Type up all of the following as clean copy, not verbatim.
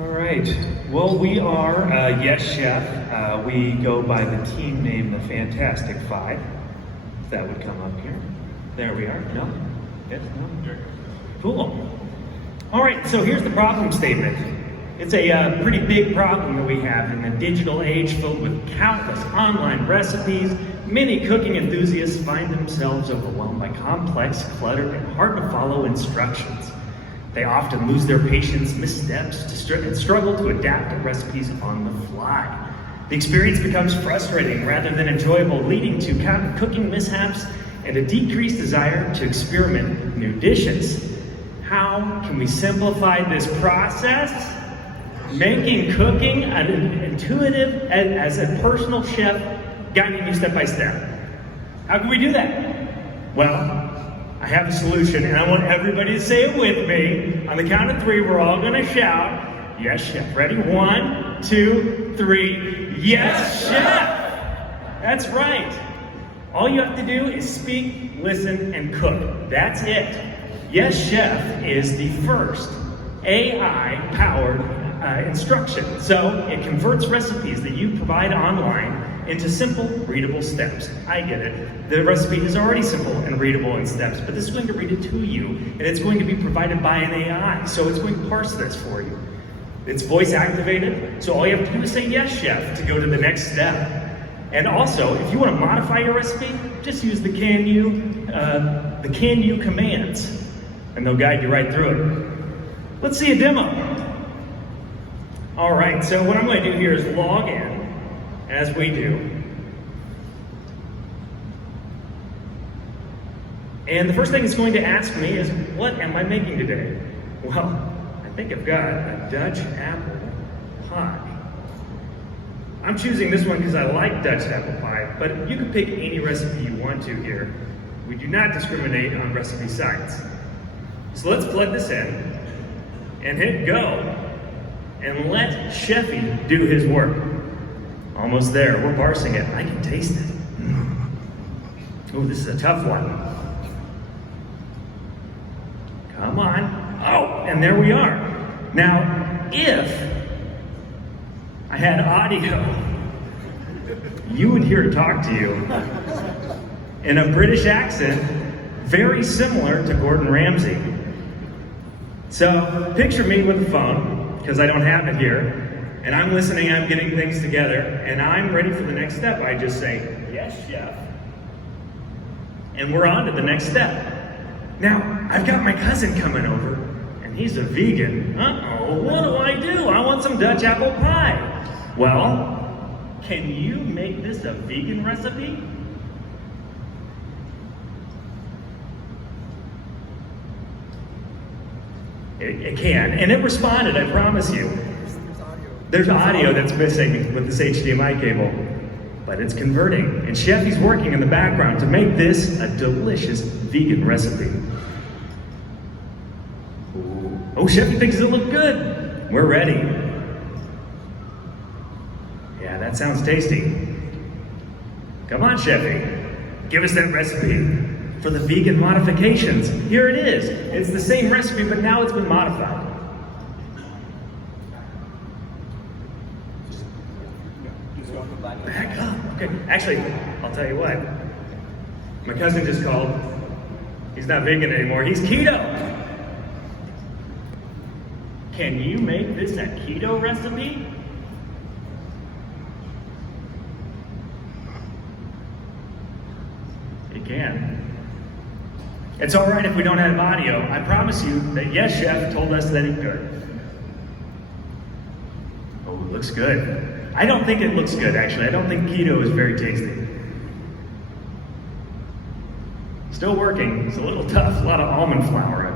All right. Well, we are Yes Chef. We go by the team name the Fantastic Five. If that would come up here. There we are. No? Yes? No? Cool. All right, so here's the problem statement. It's a pretty big problem that we have in a digital age filled with countless online recipes. Many cooking enthusiasts find themselves overwhelmed by complex, cluttered, and hard to follow instructions. They often lose their patience, miss steps, and struggle to adapt to recipes on the fly. The experience becomes frustrating rather than enjoyable, leading to cooking mishaps and a decreased desire to experiment with new dishes. How can we simplify this process? Making cooking intuitive as a personal chef, guiding you step by step. How can we do that? Well, I have a solution, and I want everybody to say it with me. On the count of three, we're all gonna shout, Yes, Chef. Ready? 1, 2, 3. Yes, Chef! That's right. All you have to do is speak, listen, and cook. That's it. Yes, Chef is the first AI-powered instruction. So it converts recipes that you provide online into simple, readable steps. I get it. The recipe is already simple and readable in steps, but this is going to read it to you, and it's going to be provided by an AI, so it's going to parse this for you. It's voice activated, so all you have to do is say Yes, Chef to go to the next step. And also, if you want to modify your recipe, just use the can you commands, and they'll guide you right through it. Let's see a demo. All right, so what I'm going to do here is log in, as we do. And the first thing it's going to ask me is, what am I making today? Well, I think I've got a Dutch apple pie. I'm choosing this one because I like Dutch apple pie, but you can pick any recipe you want to here. We do not discriminate on recipe sites. So let's plug this in and hit go. And let Chefy do his work. Almost there, we're parsing it. I can taste it. Oh, this is a tough one. Come on. Oh, and there we are. Now, if I had audio, you would hear it talk to you in a British accent, very similar to Gordon Ramsay. So, picture me with a phone, because I don't have it here, and I'm listening, I'm getting things together, and I'm ready for the next step. I just say, Yes, Chef. And we're on to the next step. Now, I've got my cousin coming over, and he's a vegan. Uh-oh, what do? I want some Dutch apple pie. Well, can you make this a vegan recipe? It can, and it responded, I promise you. There's audio that's missing with this HDMI cable, but it's converting. And Chefy's working in the background to make this a delicious vegan recipe. Ooh. Oh, Chefy thinks it'll look good. We're ready. Yeah, that sounds tasty. Come on, Chefy, give us that recipe for the vegan modifications. Here it is. It's the same recipe, but now it's been modified. Back up. Okay. Actually, I'll tell you what. My cousin just called. He's not vegan anymore. He's keto. Can you make this a keto recipe? It can. It's all right if we don't have audio. I promise you that Yes, Chef told us that it could. Oh, it looks good. I don't think it looks good, actually. I don't think keto is very tasty. Still working. It's a little tough. A lot of almond flour, I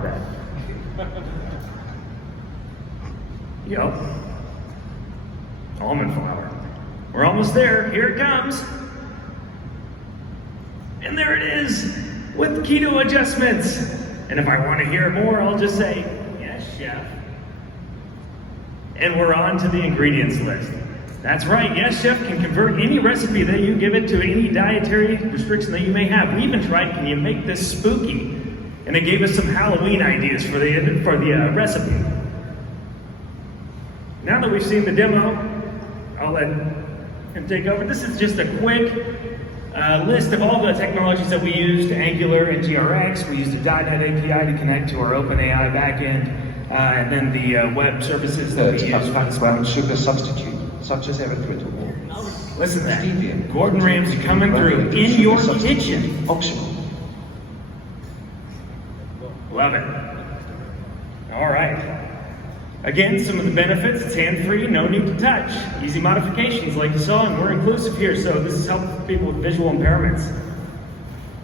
bet. Yep. Almond flour. We're almost there. Here it comes. And there it is, with keto adjustments. And if I want to hear more, I'll just say, Yes, Chef. And we're on to the ingredients list. That's right, Yes, Chef can convert any recipe that you give it to any dietary restriction that you may have. We even tried, can you make this spooky? And it gave us some Halloween ideas for the recipe. Now that we've seen the demo, I'll let him take over. This is just a quick list of all the technologies that we used: Angular and GRX. We used a .NET API to connect to our OpenAI backend, and then the web services that we use. Brown sugar substitute, such as erythritol. Listen to that. Stevia. Gordon Ramsay coming through in your kitchen. Optional. Love it. All right. Again, some of the benefits: it's hand-free, no need to touch, easy modifications like you saw, and we're inclusive here, so this is helpful for people with visual impairments.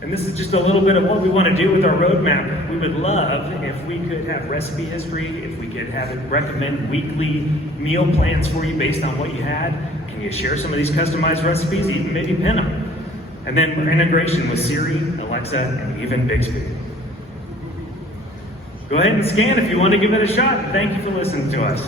And this is just a little bit of what we want to do with our roadmap. We would love if we could have recipe history, if we could have it recommend weekly meal plans for you based on what you had. Can you share some of these customized recipes, even maybe pin them? And then integration with Siri, Alexa, and even Bixby. Go ahead and scan if you want to give it a shot. Thank you for listening to us.